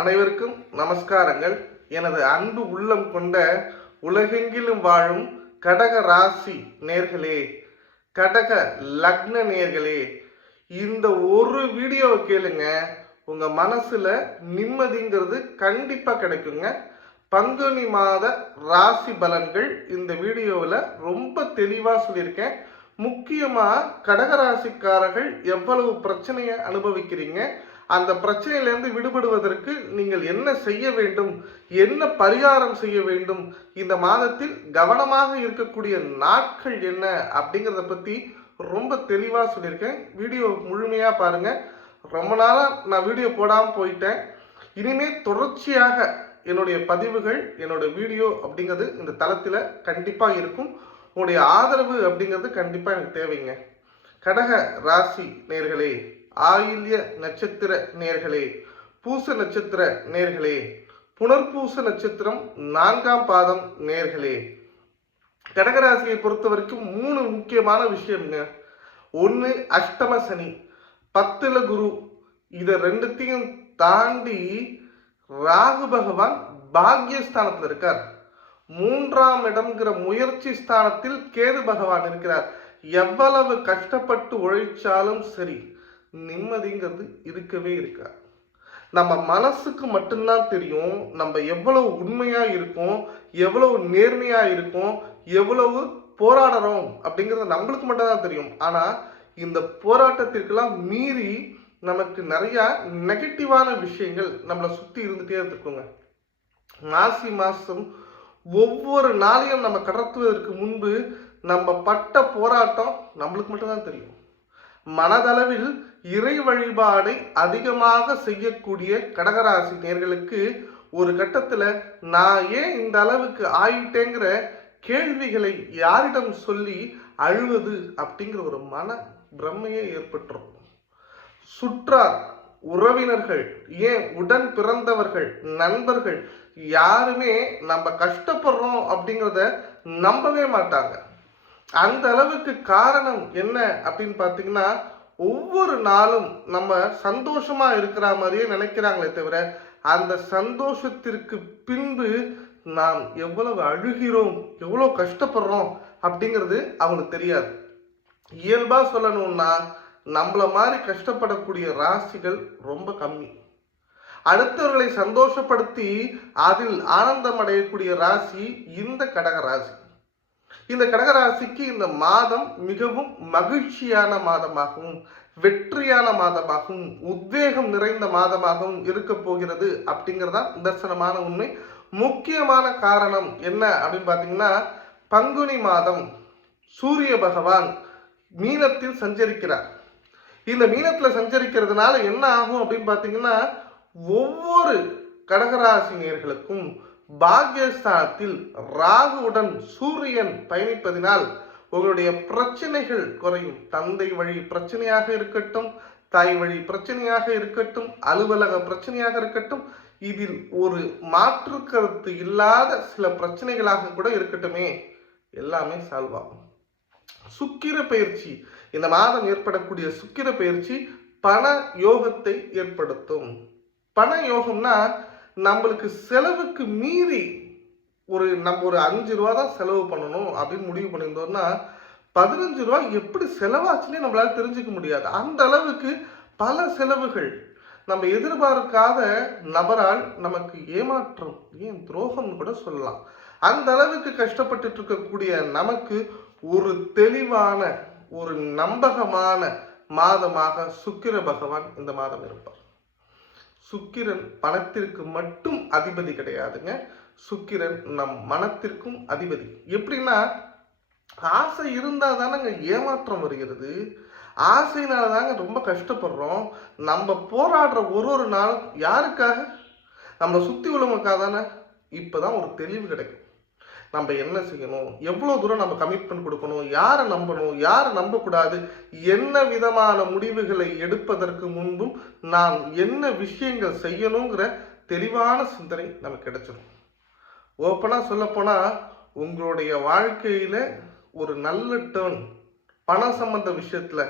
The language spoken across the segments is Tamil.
அனைவருக்கும் நமஸ்காரங்கள். எனது அன்பு உள்ளம் கொண்ட உலகெங்கிலும் வாழும் கடக ராசி நேர்களே கடக லக்ன நேர்களே இந்த ஒரு வீடியோவை கேளுங்க. உங்க மனசுல நிம்மதிங்கிறது கண்டிப்பா கிடைக்குங்க. பங்குனி மாத ராசி பலன்கள் இந்த வீடியோவில் ரொம்ப தெளிவாக சொல்லியிருக்கேன். முக்கியமாக கடகராசிக்காரர்கள் எவ்வளவு பிரச்சனையை அனுபவிக்கிறீங்க? அந்த பிரச்சனையிலேருந்து விடுபடுவதற்கு நீங்கள் என்ன செய்ய வேண்டும்? என்ன பரிகாரம் செய்ய வேண்டும்? இந்த மாதத்தில் கவனமாக இருக்கக்கூடிய நாட்கள் என்ன? அப்படிங்கிறத பற்றி ரொம்ப தெளிவாக சொல்லியிருக்கேன். வீடியோ முழுமையாக பாருங்கள் ரொம்ப நாளாக நான் வீடியோ போடாமல் போயிட்டேன். இனிமே தொடர்ச்சியாக என்னுடைய பதிவுகள் என்னோட வீடியோ அப்படிங்கிறது இந்த தளத்தில் கண்டிப்பாக இருக்கும். உங்களுடைய ஆதரவு அப்படிங்கிறது கண்டிப்பாக எனக்கு தேவைங்க. கடக ராசி நேர்களே ஆயில்ய நட்சத்திர நேர்களே பூச நட்சத்திர நேர்களே புனர்பூச நட்சத்திரம் நான்காம் பாதம் நேர்களே. கடகராசியை பொறுத்த வரைக்கும் மூணு முக்கியமான விஷயம்ங்க. ஒன்று அஷ்டம சனி. பத்துல குரு. இதை ரெண்டுத்தையும் தாண்டி ராகு பகவான் பாக்யஸ்தானத்தில் இருக்கார். மூன்றாம் இடம்ங்கிற முயற்சி ஸ்தானத்தில் கேது பகவான் இருக்கிறார். எவ்வளவு கஷ்டப்பட்டு உழைச்சாலும் சரி நிம்மதிங்கிறது இருக்கவே இருக்காது. நம்ம மனசுக்கு மட்டும்தான் தெரியும் நம்ம எவ்வளவு உண்மையா இருக்கோம் எவ்வளவு நேர்மையா இருக்கோம் எவ்வளவு போராடுறோம் அப்படிங்கிறது நம்மளுக்கு மட்டும்தான் தெரியும். ஆனா இந்த போராட்டத்திற்கெல்லாம் மீறி நமக்கு நிறைய நெகட்டிவான விஷயங்கள் நம்மளை சுத்தி இருந்துட்டே இருந்துருக்கோங்க மாசி மாசம் ஒவ்வொரு நாளையும் நம்ம கடத்துவதற்கு முன்பு நம்ம பட்ட போராட்டம் நம்மளுக்கு மட்டும்தான் தெரியும். மனதளவில் இறை வழிபாடை அதிகமாக செய்யக்கூடிய கடகராசி நேர்களுக்கு ஒரு கட்டத்தில் நான் ஏன் இந்த அளவுக்கு ஆயிட்டேங்கிற கேள்விகளை யாரிடம் சொல்லி அழுவது அப்படிங்கிற ஒரு மன பிரம்மையே ஏற்பட்டுரும். சுற்றார் உறவினர்கள் ஏன் உடன் பிறந்தவர்கள் நண்பர்கள் யாருமே நம்ம கஷ்டப்படுறோம் அப்படிங்கிறத நம்பவே மாட்டாங்க. அந்த அளவுக்கு காரணம் என்ன அப்படின்னு பார்த்தீங்கன்னா ஒவ்வொரு நாளும் நம்ம சந்தோஷமா இருக்கிற மாதிரியே நினைக்கிறாங்களே தவிர அந்த சந்தோஷத்திற்கு பின்பு நாம் எவ்வளவு அழுகிறோம் எவ்வளோ கஷ்டப்படுறோம் அப்படிங்கிறது அவங்களுக்கு தெரியாது. இயல்பா சொல்லணும்னா நம்மள மாதிரி கஷ்டப்படக்கூடிய ராசிகள் ரொம்ப கம்மி. அடுத்தவர்களை சந்தோஷப்படுத்தி அதில் ஆனந்தம் அடையக்கூடிய ராசி இந்த கடக ராசி. இந்த கடகராசிக்கு இந்த மாதம் மிகவும் மகிழ்ச்சியான மாதமாகவும் வெற்றியான மாதமாகவும் உத்வேகம் நிறைந்த மாதமாகவும் இருக்க போகிறது அப்படிங்கிறதா நிதர்சனமான உண்மை. முக்கியமான காரணம் என்ன அப்படின்னு பார்த்தீங்கன்னா பங்குனி மாதம் சூரிய பகவான் மீனத்தில் சஞ்சரிக்கிறார். இந்த மீனத்தில் சஞ்சரிக்கிறதுனால என்ன ஆகும் அப்படின்னு பார்த்தீங்கன்னா ஒவ்வொரு கடகராசினியர்களுக்கும் பாக்யஸ்தானத்தில் ராகுவுடன் சூரியன் பயணிப்பதினால் உங்களுடைய பிரச்சனைகள் குறையும். தந்தை வழி பிரச்சனையாக இருக்கட்டும் தாய் வழி பிரச்சனையாக இருக்கட்டும் அலுவலக பிரச்சனையாக இருக்கட்டும் இதில் ஒரு மாற்று கருத்து இல்லாத சில பிரச்சனைகளாக கூட இருக்கட்டுமே. எல்லாமே சால்வ் ஆகும். சுக்கிர பயிற்சி. இந்த மாதம் ஏற்படக்கூடிய சுக்கிர பயிற்சி பண யோகத்தை ஏற்படுத்தும். பண யோகம்னா நம்மளுக்கு செலவுக்கு மீறி ஒரு நம்ம ஒரு அஞ்சு ரூபா தான் செலவு பண்ணணும் அப்படின்னு முடிவு பண்ணியிருந்தோம்னா பதினஞ்சு ரூபா எப்படி செலவாச்சுன்னே நம்மளால தெரிஞ்சுக்க முடியாது. அந்த அளவுக்கு பல செலவுகள் நம்ம எதிர்பார்க்காத நபரால் நமக்கு ஏமாற்றம் ஏன் துரோகம்னு கூட சொல்லலாம். அந்த அளவுக்கு கஷ்டப்பட்டு இருக்கக்கூடிய நமக்கு ஒரு தெளிவான ஒரு நம்பகமான மாதமாக சுக்கிர பகவான் இந்த மாதம் இருப்பார். சுக்கிரன் பணத்திற்கு மட்டும் அதிபதி கிடையாதுங்க. சுக்கிரன் நம் மனத்திற்கும் அதிபதி. எப்படின்னா ஆசை இருந்தால் தானேங்க ஏமாற்றம் வருகிறது. ஆசைனால தாங்க ரொம்ப கஷ்டப்படுறோம். நம்ம போராடுற ஒரு ஒரு நாளும் யாருக்காக? நம்மளை சுற்றி உள்ளவங்களுக்காக தானே. இப்போதான் ஒரு தெளிவு கிடைக்கும். நம்ம என்ன செய்யணும்? எவ்வளோ தூரம் நம்ம கமிட்மெண்ட் கொடுக்கணும்? யாரை நம்பணும்? யாரை நம்பக்கூடாது? என்ன விதமான முடிவுகளை எடுப்பதற்கு முன்பும் நாம் என்ன விஷயங்கள் செய்யணுங்கிற தெளிவான சிந்தனை நமக்கு கிடைச்சிடும் ஓப்பனாக சொல்லப்போனால் உங்களுடைய வாழ்க்கையில் ஒரு நல்ல டேர்ன் பணம் சம்பந்த விஷயத்தில்.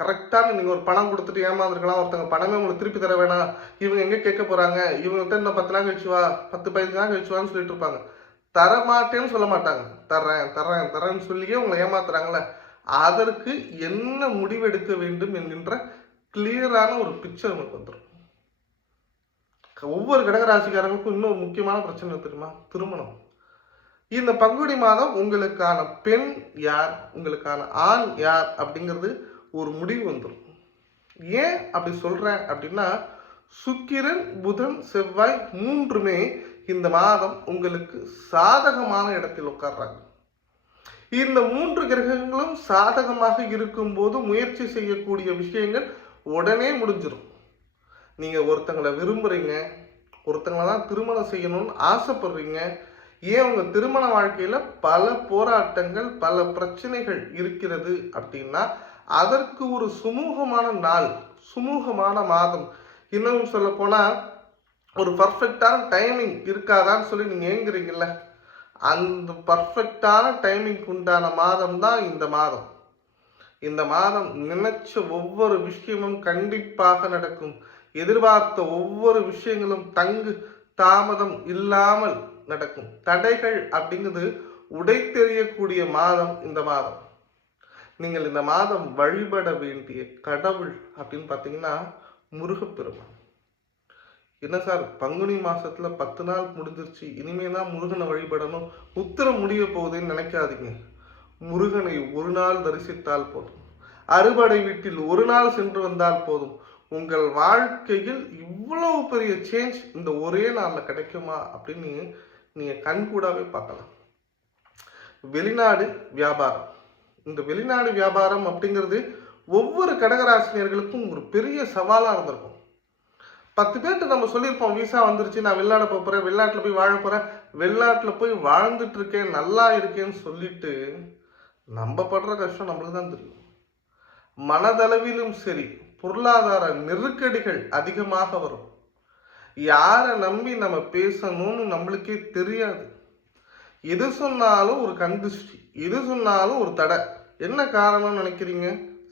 கரெக்டான நீங்கள் ஒரு பணம் கொடுத்துட்டு ஏமாந்துருக்கலாம். ஒருத்தங்க பணமே உங்களுக்கு திருப்பி தர வேணாம். இவங்க எங்கே கேட்க போகிறாங்க இவங்கள்ட்ட இன்னும் பத்து நாள் கழிச்சு வா பத்து பதினஞ்சு நாள் கழிச்சுவான்னு சொல்லிட்டு இருப்பாங்க. தரமாட்டேன்னு சொல்ல மாட்டாங்க. தர்றேன் தர்றேன் தர்றேன்னு சொல்லியே உங்களை ஏமாத்துறாங்களே. அதற்கு என்ன முடிவெடுக்க வேண்டும் என்கின்ற கிளியரான ஒரு பிக்சர் நமக்கு வந்துடும் ஒவ்வொரு கடகராசிக்காரங்களுக்கும் இன்னொரு முக்கியமான பிரச்சனை தெரியுமா? திருமணம். இந்த பங்குனி மாதம் உங்களுக்கான பெண் யார் உங்களுக்கான ஆண் யார் அப்படிங்கிறது ஒரு முடிவு வந்துடும் ஏன் அப்படி சொல்றேன் அப்படின்னா சுக்கிரன் புதன் செவ்வாய் மூன்றுமே இந்த மாதம் உங்களுக்கு சாதகமான இடத்தில் உட்கார்றாங்க. இந்த மூன்று கிரகங்களும் சாதகமாக இருக்கும்போது முயற்சி செய்யக்கூடிய விஷயங்கள் உடனே முடிஞ்சிடும் நீங்கள் ஒருத்தங்களை விரும்புகிறீங்க ஒருத்தங்களை தான் திருமணம் செய்யணும்னு ஆசைப்படுறீங்க ஏன் உங்கள் திருமண வாழ்க்கையில் பல போராட்டங்கள் பல பிரச்சனைகள் இருக்கிறது அப்படின்னா அதற்கு ஒரு சுமூகமான நாள் சுமூகமான மாதம். இன்னும் சொல்லப்போனால் ஒரு பர்ஃபெக்டான டைமிங் இருக்காதான்னு சொல்லி நீங்கள் ஏங்குறீங்கல்ல? அந்த பர்ஃபெக்டான டைமிங்க்கு உண்டான மாதம் தான் இந்த மாதம். இந்த மாதம் நினைச்ச ஒவ்வொரு விஷயமும் கண்டிப்பாக நடக்கும். எதிர்பார்த்த ஒவ்வொரு விஷயங்களும் தங்கு தாமதம் இல்லாமல் நடக்கும். தடைகள் அப்படிங்கிறது உடைத்தெறியக்கூடிய மாதம் இந்த மாதம். நீங்கள் இந்த மாதம் வழிபட வேண்டிய கடவுள் அப்படின்னு பார்த்தீங்கன்னா முருகப்பெருமான். என்ன சார்? பங்குனி மாசத்துல பத்து நாள் முடிஞ்சிருச்சு. இனிமே தான் முருகனை வழிபடணும். உத்தரம் முடிய போகுதுன்னு நினைக்காதீங்க. முருகனை ஒரு நாள் தரிசித்தால் போதும். அறுபடை வீட்டில் ஒரு நாள் சென்று வந்தால் போதும். உங்கள் வாழ்க்கையில் இவ்வளவு பெரிய சேஞ்ச் இந்த ஒரே நாளில் கிடைக்குமா அப்படின்னு நீங்க கண்கூடாவே பார்க்கலாம். வெளிநாடு வியாபாரம். இந்த வெளிநாடு வியாபாரம் அப்படிங்கிறது ஒவ்வொரு கடகராசினியர்களுக்கும் ஒரு பெரிய சவாலாக இருந்திருக்கும். பத்து பேர்கிட்ட நம்ம சொல்லியிருப்போம் விசா வந்துருச்சு நான் வெளிநாடு போக போகிறேன் வெளிநாட்டில் போய் வாழ போகிறேன் வெளிநாட்டில் போய் வாழ்ந்துட்டு இருக்கேன் நல்லா இருக்கேன்னு சொல்லிட்டு நம்ம படுற கஷ்டம் நம்மளுக்கு தான் தெரியும். மனதளவிலும் சரி பொருளாதார நெருக்கடிகள் அதிகமாக வரும். யாரை நம்பி நம்ம பேசணும்னு நம்மளுக்கே தெரியாது. எது சொன்னாலும் ஒரு கண்டிஷ்டி எது சொன்னாலும் ஒரு தடை. என்ன காரணம்னு நினைக்கிறீங்க?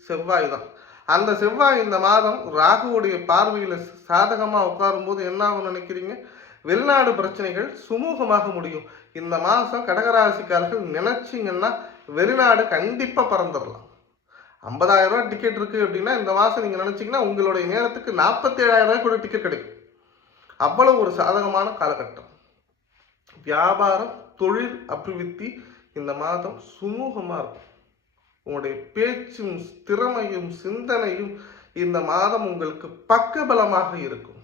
செவ்வாய் தான். அந்த செவ்வாய் இந்த மாதம் ராகுவுடைய பார்வையில் சாதகமாக உட்காரும்போது என்ன ஆகும் நினைக்கிறீங்க? வெளிநாடு பிரச்சனைகள் சுமூகமாக முடியும். இந்த மாதம் கடகராசிக்காரர்கள் நினைச்சிங்கன்னா வெளிநாடு கண்டிப்பாக பறந்துடலாம். ஐம்பதாயிரம் ரூபா டிக்கெட் இருக்குது அப்படின்னா இந்த மாதம் நீங்கள் நினச்சிங்கன்னா உங்களுடைய நேரத்துக்கு நாற்பத்தி ஏழாயிரம் ரூபாய் கூட டிக்கெட் கிடைக்கும். அவ்வளவு ஒரு சாதகமான காலகட்டம். வியாபாரம் தொழில் அபிவிருத்தி இந்த மாதம் சுமூகமாக இருக்கும். உங்களுடைய பேச்சும் திறமையும் சிந்தனையும் இந்த மாதம் உங்களுக்கு பக்கபலமாக இருக்கும்.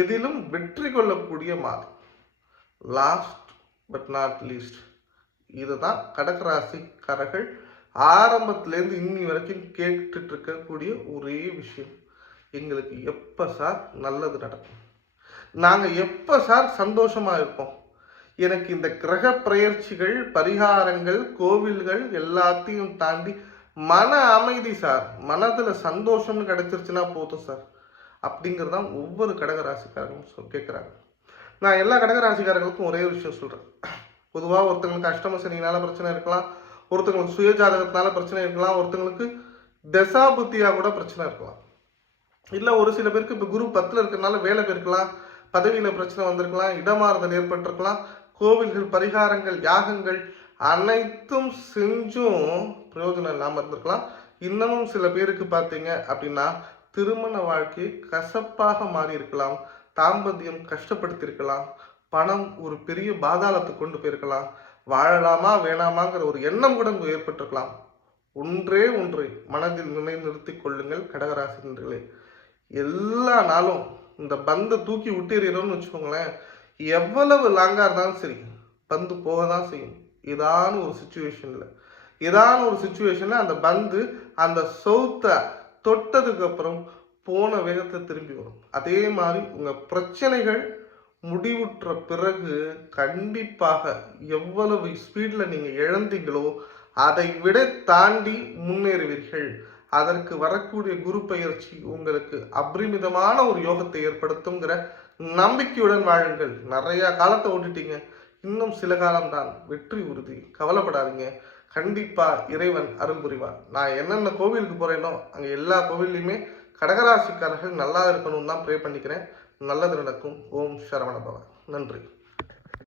எதிலும் வெற்றி கொள்ளக்கூடிய மாதம். லாஸ்ட் பட் நாட் லீஸ்ட் இதுதான் கடகராசிக்காரர்கள் ஆரம்பத்திலேருந்து இன்னி வரைக்கும் கேட்டுட்டு இருக்கக்கூடிய ஒரே விஷயம். எங்களுக்கு எப்போ சார் நல்லது நடக்கும்? நாங்கள் எப்போ சார் சந்தோஷமாக இருப்போம்? எனக்கு இந்த கிரக பிரயற்சிகள் பரிகாரங்கள் கோவில்கள் எல்லாத்தையும் தாண்டி மன அமைதி சார். மனதில் சந்தோஷம்னு கிடைச்சிருச்சுன்னா போதும் சார். அப்படிங்கிறது தான் ஒவ்வொரு கடகராசிக்காரங்களும் சொல் கேட்குறாங்க நான் எல்லா கடகராசிக்காரர்களுக்கும் ஒரே விஷயம் சொல்கிறேன் பொதுவாக ஒருத்தங்களுக்கு அஷ்டம சனினால பிரச்சனை இருக்கலாம் ஒருத்தங்களுக்கு சுயஜாதகத்தினால பிரச்சனை இருக்கலாம் ஒருத்தங்களுக்கு தசா புத்தியாக கூட பிரச்சனை இருக்கலாம். இல்லை ஒரு சில பேருக்கு இப்போ குரு பத்தில் இருக்கிறனால வேலை போயிருக்கலாம் பதவியில் பிரச்சனை வந்திருக்கலாம் இடமாறுதல் ஏற்பட்டிருக்கலாம் கோவில்கள் பரிகாரங்கள் யாகங்கள் அனைத்தும் செஞ்சும் பிரயோஜனம் இல்லாமல் இருந்திருக்கலாம். இன்னமும் சில பேருக்கு பார்த்தீங்க அப்படின்னா திருமண வாழ்க்கை கசப்பாக மாறி இருக்கலாம். தாம்பத்தியம் கஷ்டப்படுத்தியிருக்கலாம் பணம் ஒரு பெரிய பாதாளத்துக்கு கொண்டு போயிருக்கலாம். வாழலாமா வேணாமாங்கிற ஒரு எண்ணம் கூட ஏற்பட்டிருக்கலாம். ஒன்றே ஒன்று மனதில் நிலை கொள்ளுங்கள் கடகராசினர்களே எல்லா நாளும் இந்த பந்தை தூக்கி விட்டுறோம்னு வச்சுக்கோங்களேன். எவ்வளவு லாங்காக இருந்தாலும் சரி பந்து போக தான் செய்யும். இதான ஒரு சுச்சுவேஷனில் இதான ஒரு சுச்சுவேஷனில் அந்த பந்து அந்த சவுத்தை தொட்டதுக்கு அப்புறம் போன வேகத்தை திரும்பி வரும். அதே மாதிரி உங்கள் பிரச்சனைகள் முடிவுற்ற பிறகு கண்டிப்பாக எவ்வளவு ஸ்பீடில் நீங்கள் இழந்தீங்களோ அதை விட தாண்டி முன்னேறுவீர்கள். அதற்கு வரக்கூடிய குரு பயிற்சி உங்களுக்கு அபரிமிதமான ஒரு யோகத்தை ஏற்படுத்துங்கிற நம்பிக்கையுடன் வாழுங்கள். நிறைய காலத்தை ஓட்டிட்டீங்க. இன்னும் சில காலம்தான் வெற்றி உறுதி. கவலைப்படாதீங்க. கண்டிப்பா இறைவன் அருள் புரிவார் நான் என்னென்ன கோவிலுக்கு போறேனோ அங்க எல்லா கோவில்லையுமே கடகராசிக்காரர்கள் நல்லா இருக்கணும்னு தான் ப்ரே பண்ணிக்கிறேன். நல்லது நடக்கும். ஓம் சரவண பவன். நன்றி.